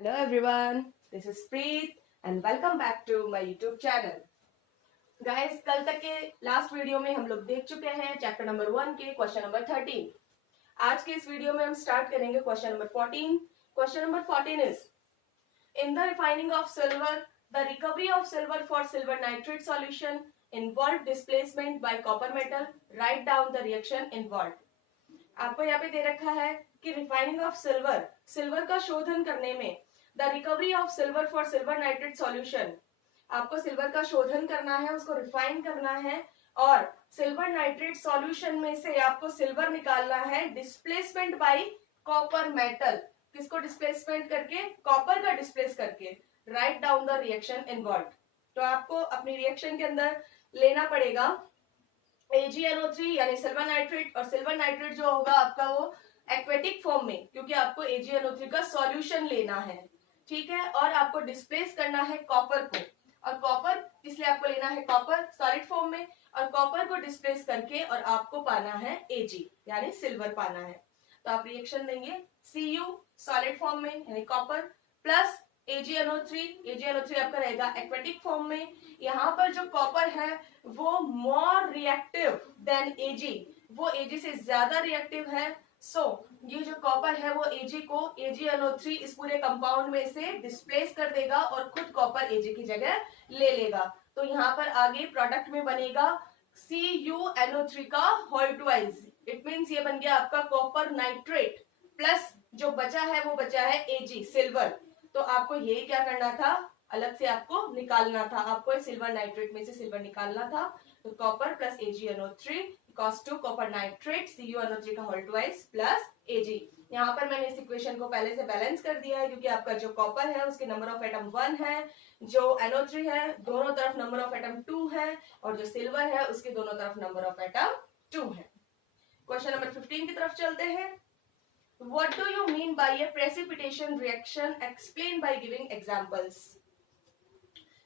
Hello everyone, this is Preet and welcome back to my YouTube channel. Guys, कल तक के last video में हम लोग देख चुके हैं चैप्टर नंबर 1 के क्वेश्चन नंबर 13. आज के इस वीडियो में हम स्टार्ट करेंगे question number 14. Question number 14 is in the refining of silver, the recovery of silver for silver nitrate solution involved displacement by copper metal. Write down the reaction involved. आपको यहाँ पे दे रखा है कि रिफाइनिंग ऑफ सिल्वर, सिल्वर का शोधन करने में the recovery of silver for silver nitrate solution, आपको सिल्वर का शोधन करना है, उसको रिफाइन करना है और सिल्वर नाइट्रेट सॉल्यूशन में से आपको सिल्वर निकालना है डिस्प्लेसमेंट बाय कॉपर मेटल. किसको डिस्प्लेसमेंट करके? कॉपर का डिस्प्लेस करके. Write down the reaction involved. तो आपको अपनी रिएक्शन के अंदर लेना पड़ेगा AgNO3 यानी सिल्वर नाइट्रेट, और सिल्वर नाइट्रेट जो होगा आपका वो एक्वेटिक फॉर्म में, क्योंकि आपको AgNO3 का सॉल्यूशन लेना है. ठीक है, और आपको डिस्प्लेस करना है कॉपर को, और कॉपर इसलिए आपको लेना है कॉपर सॉलिड फॉर्म में, और कॉपर को डिस्प्लेस करके और आपको पाना है Ag यानी सिल्वर पाना है. तो आप रिएक्शन देंगे Cu सॉलिड फॉर्म में यानी कॉपर प्लस AgNO3 आपका रहेगा एक्वेटिक फॉर्म में. यहाँ पर जो कॉपर है वो मोर रिएक्टिव देन Ag, वो Ag से ज्यादा रिएक्टिव है. ये जो कॉपर है वो Ag को AgNO3 इस पूरे कंपाउंड में से डिस्प्लेस कर देगा और खुद कॉपर Ag की जगह ले लेगा. तो यहाँ पर आगे प्रोडक्ट में बनेगा CuNO3 का होल ट्वाइस. इट मीन्स ये बन गया आपका कॉपर नाइट्रेट प्लस जो बचा है वो बचा है Ag सिल्वर. तो आपको ये क्या करना था, अलग से आपको निकालना था, आपको सिल्वर नाइट्रेट में से सिल्वर निकालना था. तो copper plus AgNO3 equals to copper nitrate CuNO3 का होल ट्वाइस प्लस Ag. यहाँ पर मैंने इस इक्वेशन को पहले से बैलेंस कर दिया है, क्योंकि आपका जो कॉपर है उसके नंबर ऑफ एटम 1 है, जो NO3 है दोनों तरफ नंबर ऑफ एटम 2 है, और जो सिल्वर है उसके दोनों तरफ नंबर ऑफ एटम 2 है. क्वेश्चन नंबर 15 की तरफ चलते हैं. What do you mean by a precipitation reaction? Explain by giving examples.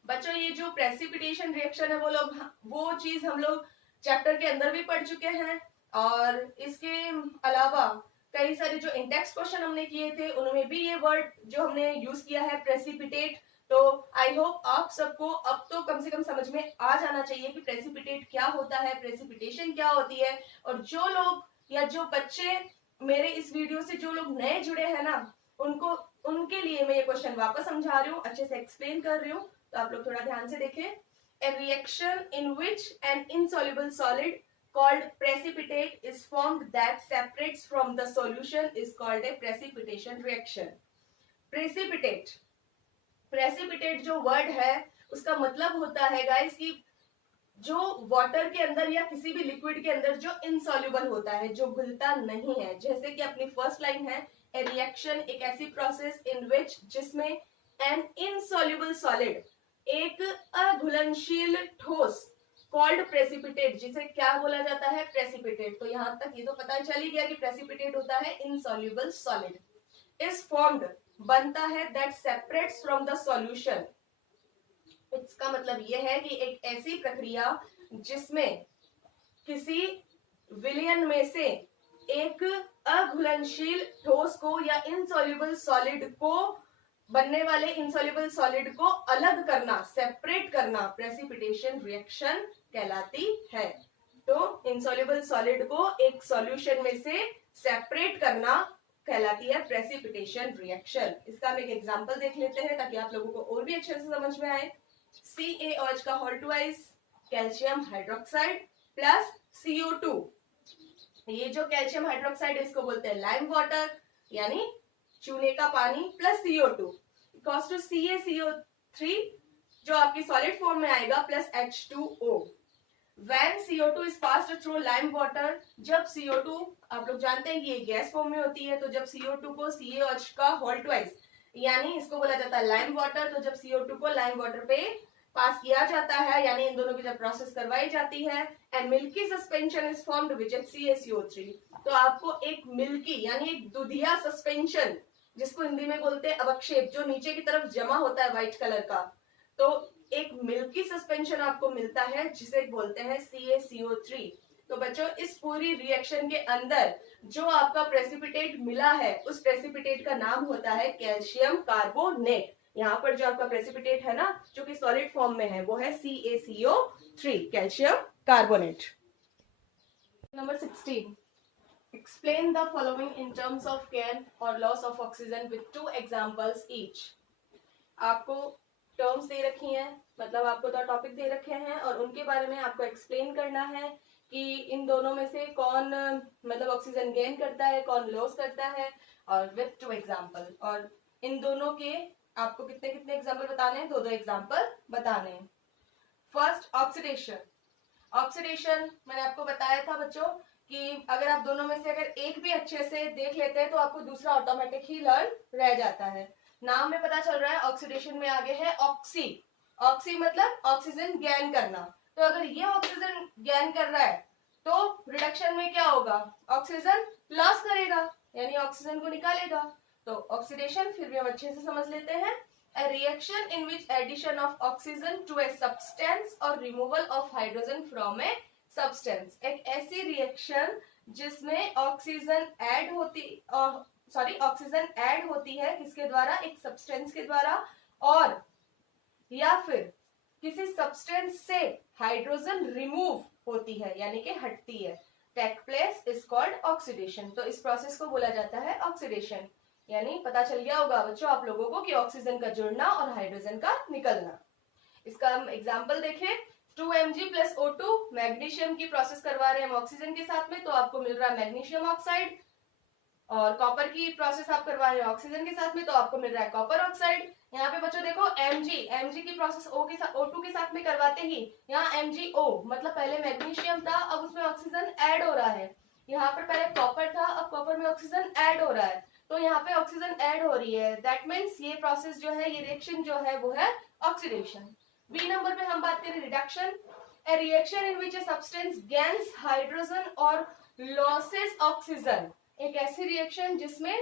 बच्चों, ये जो प्रेसिपिटेशन रिएक्शन है वो चीज हम लोग चैप्टर के अंदर भी पढ़ चुके हैं, और इसके अलावा कई सारे जो इंडेक्स क्वेश्चन हमने किए थे उनमें भी ये वर्ड जो हमने यूज किया है प्रेसिपिटेट. तो आई होप आप सबको अब तो कम से कम समझ में आ जाना चाहिए कि प्रेसिपिटेट क्या होता है, प्रेसिपिटेशन क्या होती है. और जो लोग या जो बच्चे मेरे इस वीडियो से जो लोग नए जुड़े हैं ना, उनके लिए मैं ये क्वेश्चन वापस समझा रही हूँ, अच्छे से एक्सप्लेन कर रही हूँ. तो आप लोग थोड़ा ध्यान से देखें. A reaction in which an insoluble solid called precipitate is formed that separates from the solution is called a precipitation reaction. Precipitate जो वर्ड है उसका मतलब होता है गाइस कि जो वाटर के अंदर या किसी भी लिक्विड के अंदर जो इनसॉल्युबल होता है, जो घुलता नहीं है. जैसे कि अपनी फर्स्ट लाइन है, ए रिएक्शन एक ऐसी प्रोसेस इन विच जिसमें एन इनसॉल्युबल सॉलिड एक अघुलनशील ठोस कॉल्ड प्रेसिपिटेट, जिसे क्या बोला जाता है? प्रेसिपिटेट. तो यहाँ तक ये तो पता चल ही गया कि प्रेसिपिटेट होता है इनसॉल्युबल सॉलिड. इज फॉर्म्ड बनता है that separates from the solution. इसका मतलब यह है कि एक ऐसी प्रक्रिया जिसमें किसी विलयन में से एक अघुलनशील ठोस को या इनसॉल्युबल सॉलिड को, बनने वाले इनसॉल्युबल सॉलिड को अलग करना, सेपरेट करना प्रेसिपिटेशन रिएक्शन कहलाती है. तो इनसॉल्युबल सॉलिड को एक सॉल्यूशन में से सेपरेट करना कहलाती है प्रेसिपिटेशन रिएक्शन. इसका हम एक एग्जांपल देख लेते हैं ताकि आप लोगों को और भी अच्छे से समझ में आए. CaOH का whole twice calcium hydroxide plus CO2. ये जो कैल्शियम हाइड्रोक्साइड है इसको बोलते हैं लाइम वाटर यानी चूने का पानी plus CO2 equals to CaCO3 जो आपकी सॉलिड फॉर्म में आएगा plus H2O. When CO2 is passed through lime water, जब CO2, आप लोग जानते हैं कि ये गैस फॉर्म में होती है, तो जब CO2 को CaOH का होल ट्वाइस यानी इसको बोला जाता है लाइम वाटर, तो जब CO2 को लाइम वाटर पे पास किया जाता है यानी इन दोनों की जब प्रोसेस करवाई जाती है, and milky suspension is formed which is CaCO3. तो आपको एक मिल्की यानी एक दुधिया सस्पेंशन, जिसको हिंदी में बोलते हैं अवक्षेप, जो नीचे की तरफ जमा होता है व्हाइट कलर का, तो एक मिल्की सस्पेंशन आपको मिलता है जिसे बोलते हैं CaCO3. तो बच्चों इस पूरी रिएक्शन के अंदर जो आपका प्रेसिपिटेट मिला है उस प्रेसिपिटेट का नाम होता है कैल्शियम कार्बोनेट। यहाँ पर जो आपका प्रेसिपिटेट है ना जो कि सॉलिड फॉर्म में है वो है CaCO3 calcium carbonate. Number 16, explain the following in terms of gain or loss of oxygen with 2 examples each। आपको टर्म्स दे रखी हैं, मतलब आपको दो टॉपिक दे रखे हैं और उनके बारे में आपको एक्सप्लेन करना है कि इन दोनों में से कौन मतलब ऑक्सीजन गेन करता है कौन लॉस करता है, और विथ 2 एग्जाम्पल। और इन दोनों के आपको कितने कितने एग्जाम्पल बताने हैं, 2 एग्जाम्पल बताने हैं। First oxidation. ऑक्सीडेशन मैंने आपको बताया था बच्चों कि अगर आप दोनों में से अगर एक भी अच्छे से देख लेते हैं तो आपको दूसरा ऑटोमेटिक ही लर्न रह जाता है। नाम में पता चल रहा है ऑक्सीडेशन में आगे है ऑक्सी। ऑक्सी मतलब ऑक्सीजन गैन करना। तो अगर ये ऑक्सीजन गैन कर रहा है तो रिडक्शन में क्या होगा, ऑक्सीजन लॉस करेगा यानी ऑक्सीजन को निकालेगा। तो ऑक्सीडेशन फिर भी हम अच्छे से समझ लेते हैं। A reaction in which addition of oxygen to a substance or removal of hydrogen from a substance। एक ऐसी रिएक्शन जिसमें ऑक्सीजन ऐड होती है किसके द्वारा, एक सब्सटेंस के द्वारा, और या फिर किसी सब्सटेंस से हाइड्रोजन रिमूव होती है यानी कि हटती है। Take place is called oxidation. तो इस प्रोसेस को बोला जाता है ऑक्सीडेशन। यानी पता चल गया होगा बच्चों आप लोगों को कि ऑक्सीजन का जुड़ना और हाइड्रोजन का निकलना। इसका हम एग्जाम्पल देखें, 2Mg + O2 मैग्नीशियम की प्रोसेस करवा रहे हैं हम ऑक्सीजन के साथ में तो आपको मिल रहा है मैग्नीशियम ऑक्साइड, और कॉपर की प्रोसेस आप करवा रहे हैं ऑक्सीजन के साथ में तो आपको मिल रहा है कॉपर ऑक्साइड। यहाँ पे बच्चों देखो Mg की प्रोसेस O2 के साथ में करवाते ही यहाँ MgO मतलब पहले मैग्नीशियम था अब उसमें ऑक्सीजन ऐड हो रहा है। यहाँ पर पहले कॉपर था अब कॉपर में ऑक्सीजन ऐड हो रहा है तो यहाँ पे ऑक्सीजन ऐड हो रही है। दैट मीन्स ये प्रोसेस जो है ये रिएक्शन जो है वो है ऑक्सीडेशन। बी नंबर पे हम बात करें reduction. A reaction in which a substance gains hydrogen और लॉसेस ऑक्सीजन। एक ऐसी रिएक्शन जिसमें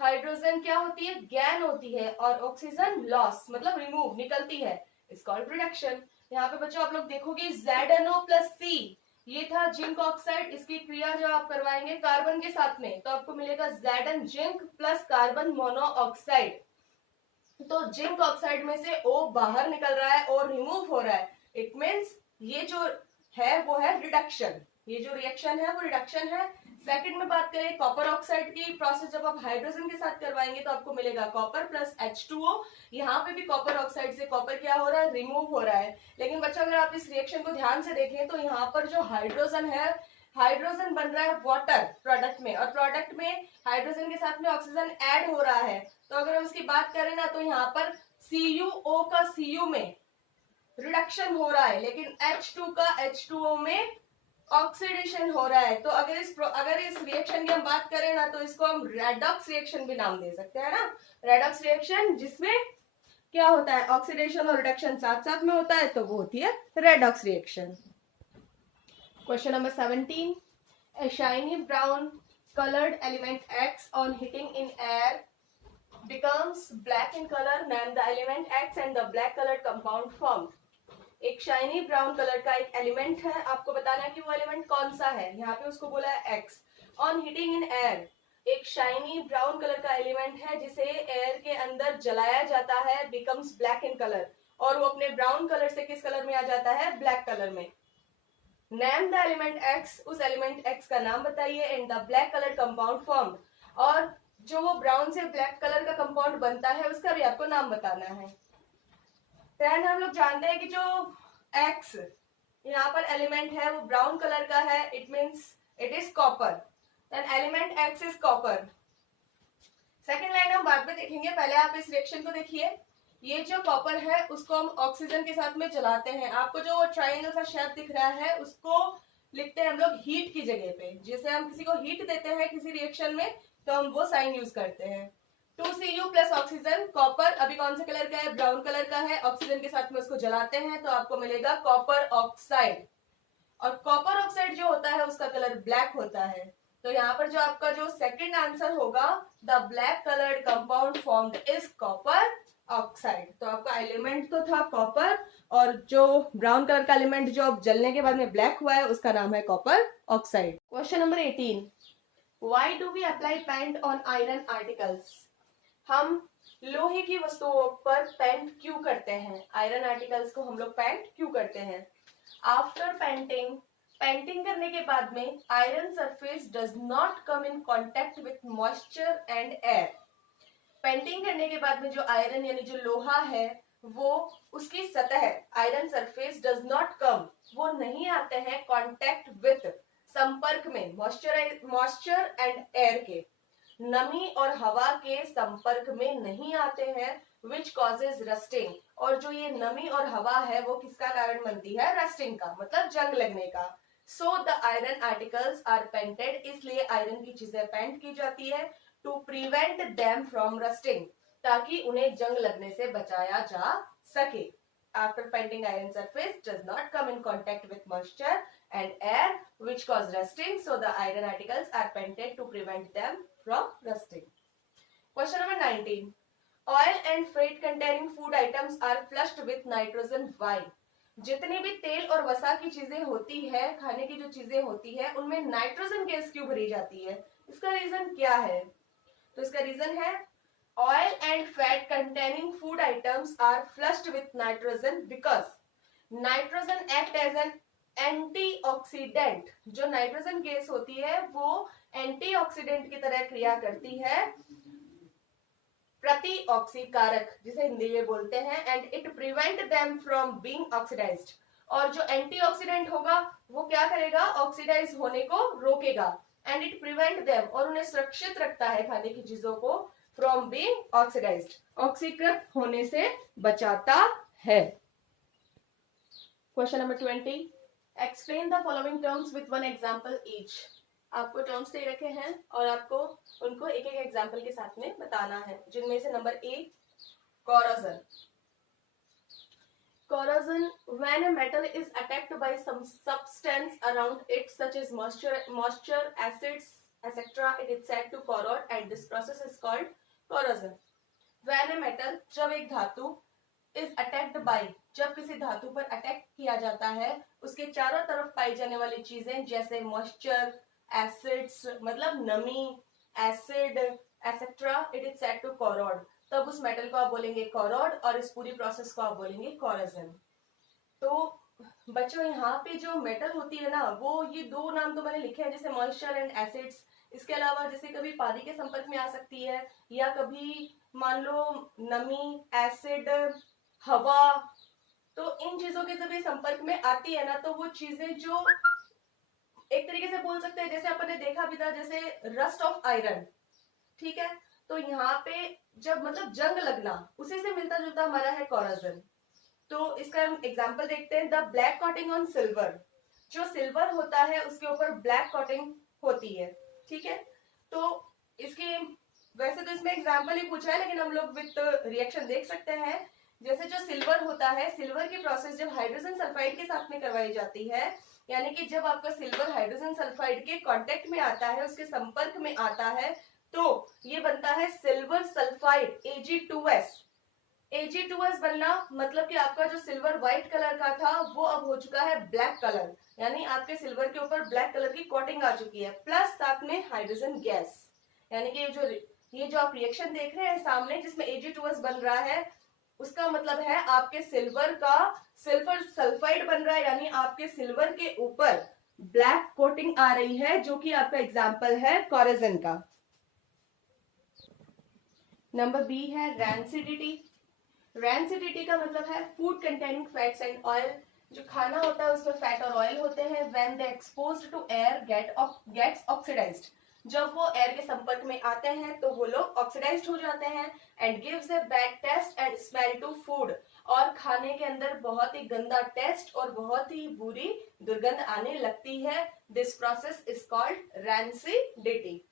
हाइड्रोजन क्या होती है, गैन होती है, और ऑक्सीजन लॉस मतलब रिमूव निकलती है, इज कॉल्ड रिडक्शन। यहाँ पे बच्चों आप लोग देखोगे ZnO+C ये था जिंक ऑक्साइड। इसकी क्रिया जो आप करवाएंगे कार्बन के साथ में तो आपको मिलेगा Zn zinc plus carbon monoxide. तो जिंक ऑक्साइड में से O बाहर निकल रहा है और रिमूव हो रहा है। इट मीन्स ये जो है वो है रिडक्शन। ये जो रिएक्शन है वो रिडक्शन है। सेकंड में बात करें कॉपर ऑक्साइड की प्रोसेस, जब आप हाइड्रोजन के साथ करवाएंगे तो आपको मिलेगा कॉपर प्लस H2O। यहाँ पे भी कॉपर ऑक्साइड से कॉपर क्या हो रहा है, रिमूव हो रहा है। लेकिन बच्चों अगर आप इस रिएक्शन को ध्यान से देखें तो यहाँ पर जो हाइड्रोजन है, हाइड्रोजन बन रहा है वाटर प्रोडक्ट में, और प्रोडक्ट में हाइड्रोजन के साथ में ऑक्सीजन ऐड हो रहा है। तो अगर हम इसकी बात करें ना तो यहाँ पर CuO का Cu में रिडक्शन हो रहा है लेकिन H2 का H2O में ऑक्सीडेशन हो रहा है। तो अगर इस रिएक्शन की हम बात करें ना तो इसको हम रेडॉक्स रिएक्शन भी नाम दे सकते हैं ना। रेडॉक्स रिएक्शन जिसमें क्या होता है, ऑक्सीडेशन और रिडक्शन साथ साथ में होता है तो वो होती है redox reaction. Question number 17, a shiny brown colored element X on hitting in air becomes black in color, name the element X and the black colored compound formed। एक शाइनी ब्राउन कलर का एक element है, आपको बताना है कि वो element कौन सा है। यहाँ पे उसको बोला है X. On heating in air, एक शाइनी ब्राउन कलर का एलिमेंट है जिसे एयर के अंदर जलाया जाता है, बिकम्स ब्लैक इन कलर, और वो अपने ब्राउन कलर से किस कलर में आ जाता है, ब्लैक कलर में। नेम द एलिमेंट एक्स, उस एलिमेंट एक्स का नाम बताइए, and the black colour compound formed, और जो वो ब्राउन से ब्लैक कलर का कंपाउंड बनता है उसका भी आपको नाम बताना है। देन हम लोग जानते हैं कि जो X यहाँ पर एलिमेंट है वो ब्राउन कलर का है, it means it is copper. Then element X is copper. Second line हम बाद में देखेंगे, पहले आप इस रिएक्शन को देखिए। ये जो कॉपर है उसको हम ऑक्सीजन के साथ में जलाते हैं। आपको जो ट्रायंगल सा शेप दिख रहा है उसको लिखते हैं हम लोग हीट की जगह पे। जैसे हम किसी को हीट देते हैं किसी रिएक्शन में तो हम वो साइन यूज करते हैं। 2Cu प्लस ऑक्सीजन, कॉपर अभी कौन से कलर का है, ब्राउन कलर का है, ऑक्सीजन के साथ में उसको जलाते हैं तो आपको मिलेगा कॉपर ऑक्साइड। और कॉपर ऑक्साइड जो होता है उसका कलर ब्लैक होता है। तो यहाँ पर जो आपका जो सेकंड आंसर होगा, the black coloured compound formed is copper oxide. तो आपका एलिमेंट तो था कॉपर, और जो ब्राउन कलर का एलिमेंट जो अब जलने के बाद में ब्लैक हुआ है उसका नाम है copper oxide. Question number 18, why do we apply paint on iron articles? हम लोहे की वस्तुओं पर पेंट क्यों करते हैं? आयरन आर्टिकल्स को हम लोग पेंट क्यों करते हैं? आफ्टर पेंटिंग, पेंटिंग करने के बाद में iron surface does not come in contact with moisture and air. Painting करने के बाद में जो आयरन यानी जो लोहा है वो उसकी सतह आयरन सरफेस डज नॉट कम, वो नहीं आते हैं कॉन्टेक्ट विथ, संपर्क में मॉइस्चर एंड एयर के, नमी और हवा के संपर्क में नहीं आते हैं, विच कॉजेज रस्टिंग। और जो ये नमी और हवा है वो किसका कारण बनती है? रस्टिंग का, मतलब जंग लगने का। So the iron articles are painted, इसलिए आयरन की चीजें पेंट की जाती है, to prevent them from rusting, ताकि उन्हें जंग लगने से बचाया जा सके। After painting iron surface does not come in contact with moisture and air which cause rusting, so the iron articles are painted to prevent them from rusting. Question number 19, oil and fat containing food items are flushed with nitrogen. Why? जितनी भी तेल और वसा की चीजें होती है, खाने की जो चीजें होती है, उनमें नाइट्रोजन गैस क्यों भरी जाती है? इसका रीजन क्या है? तो इसका रीजन है oil and fat containing food items are flushed with nitrogen because nitrogen act as an antioxidant. जो नाइट्रोजन गैस होती है वो एंटीऑक्सीडेंट की तरह क्रिया करती है, प्रतिऑक्सीकारक जिसे हिंदी में बोलते हैं, and it prevent them from being oxidized. और जो एंटीऑक्सीडेंट होगा वो क्या करेगा? ऑक्सीडाइज होने को रोकेगा, एंड इट प्रिवेंट देम, और उन्हें सुरक्षित रखता है खाने की चीजों को, फ्रॉम बीइंग ऑक्सीडाइज्ड, ऑक्सीकृत होने से बचाता है। Question number 20, explain the following terms with one example each. आपको टर्म्स दे रखे हैं और आपको उनको एक एक एग्जाम्पल के साथ में बताना है, जिनमें से number A, corrosion. Corrosion, when a metal is attacked by some substance around it such as moisture, acids, etc., it is said to corrode and this process is called corrosion. When a metal, जब एक धातु is attacked by, जब किसी धातु पर attack किया जाता है, उसके चारों तरफ पाई जाने वाली चीजें जैसे मॉइस्चर, एसिड्स मतलब नमी, acid etcetera, it is said to corrode, तब उस मेटल को आप बोलेंगे corrode और इस पूरी प्रोसेस को आप बोलेंगे corrosion। तो बच्चों यहाँ पे जो मेटल होती है ना, वो ये दो नाम तो मैंने लिखे हैं जैसे मॉइस्चर एंड एसिड्स, इसके अलावा जैसे कभी पानी के संपर्क में आ सकती है, या कभी मान लो नमी, एसिड, हवा, तो इन चीजों के जब ये संपर्क में आती है ना, तो वो चीजें जो एक तरीके से बोल सकते हैं जैसे अपन ने देखा भी था जैसे रस्ट ऑफ आयरन, ठीक है, तो यहाँ पे जब मतलब जंग लगना, उसी से मिलता जुलता हमारा है corrosion। तो इसका हम एग्जांपल देखते हैं, the black coating on silver, जो सिल्वर होता है उसके ऊपर ब्लैक कोटिंग होती है, ठीक है। तो इसके वैसे तो इसमें एग्जांपल ही पूछा है, लेकिन हम लोग विद रिएक्शन देख सकते हैं। जैसे जो सिल्वर होता है, सिल्वर की प्रोसेस जब हाइड्रोजन सल्फाइड के साथ में करवाई जाती है, यानी कि जब आपका सिल्वर हाइड्रोजन सल्फाइड के कांटेक्ट में आता है, उसके संपर्क में आता है, तो ये बनता है सिल्वर सल्फाइड Ag2S। Ag2S बनना मतलब कि आपका जो सिल्वर व्हाइट कलर का था वो अब हो चुका है ब्लैक कलर, यानी आपके सिल्वर के ऊपर ब्लैक कलर की कोटिंग आ चुकी है, प्लस साथ में हाइड्रोजन गैस, यानी कि ये जो आप रिएक्शन देख रहे हैं सामने जिसमें Ag2S बन रहा है, उसका मतलब है आपके सिल्वर का सिल्वर सल्फाइड बन रहा है, यानी आपके सिल्वर के ऊपर ब्लैक कोटिंग आ रही है, जो कि आपका एग्जांपल है corrosion का। नंबर बी है रैंसिडिटी। रैंसिडिटी का मतलब है food containing fats and oil, जो खाना होता है उसमें फैट और ऑयल होते हैं, when they exposed to air gets oxidized, जब वो एयर के संपर्क में आते हैं तो वो लोग ऑक्सीडाइज्ड हो जाते हैं, and gives a bad taste and smell to food, और खाने के अंदर बहुत ही गंदा टेस्ट और बहुत ही बुरी दुर्गंध आने लगती है। This process is called rancidity.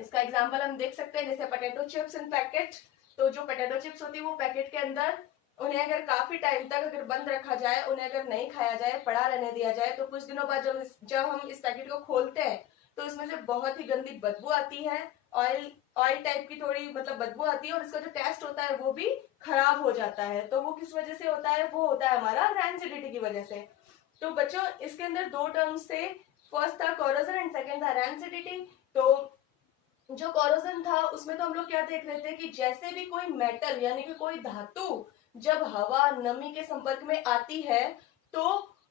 इसका एग्जांपल हम देख सकते हैं जैसे पोटैटो चिप्स इन पैकेट, तो जो पोटैटो चिप्स होती है वो पैकेट के अंदर उन्हें अगर काफी टाइम तक अगर बंद रखा जाए, उन्हें अगर नहीं खाया जाए, पड़ा रहने दिया जाए, तो कुछ दिनों बाद जब हम इस पैकेट को खोलते हैं तो इसमें से बहुत ही गंदी बदबू आती है, ऑयल टाइप की थोड़ी मतलब बदबू आती है और इसका जो टेस्ट होता है वो भी खराब हो जाता है। तो वो किस वजह से होता है, वो होता है हमारा रैंसिडिटी की वजह से। तो बच्चों इसके अंदर दो टर्म्स थे, फर्स्ट था कोरोजन एंड सेकंड था रैंसिडिटी। तो जो कोरोजन था उसमें तो हम लोग क्या देख रहे थे कि जैसे भी कोई मेटल यानी कि कोई धातु जब हवा नमी के संपर्क में आती है तो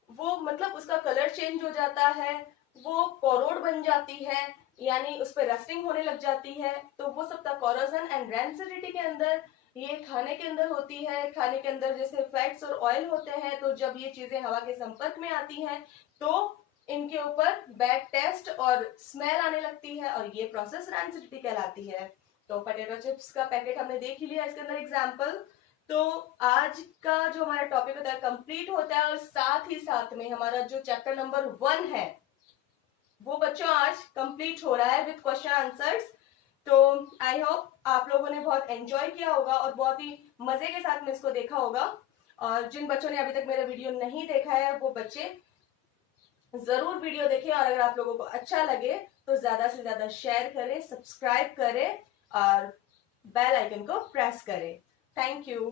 वो मतलब उसका कलर चेंज हो जाता है, वो कोरोड बन जाती है, यानी उस पर रस्टिंग होने लग जाती है। तो वो सब था कोरोजन एंड रैंसिडिटी के अंदर। ये खाने के अंदर होती है, खाने के अंदर जैसे फैट्स और ऑयल होते हैं, तो जब ये चीजें हवा के संपर्क में आती हैं तो इनके ऊपर बैड टेस्ट और स्मेल आने लगती है और ये प्रोसेस रैंसिडिटी कहलाती है। तो पोटैटो चिप्स का पैकेट हमने देख ही लिया इसके अंदर एग्जांपल। तो आज का जो हमारा टॉपिक होता है कंप्लीट होता है और साथ ही साथ में हमारा जो चैप्टर नंबर 1 है वो बच्चों आज कंप्लीट हो रहा है विद क्वेश्चन आंसर्स। तो आई होप आप लोगों ने बहुत एंजॉय किया होगा और बहुत ही मजे के साथ में इसको देखा होगा। और जिन बच्चों ने अभी तक मेरा वीडियो नहीं देखा है वो बच्चे जरूर वीडियो देखें और अगर आप लोगों को अच्छा लगे तो ज्यादा से ज्यादा शेयर करें, सब्सक्राइब करें और बेल आइकन को प्रेस करें। Thank you.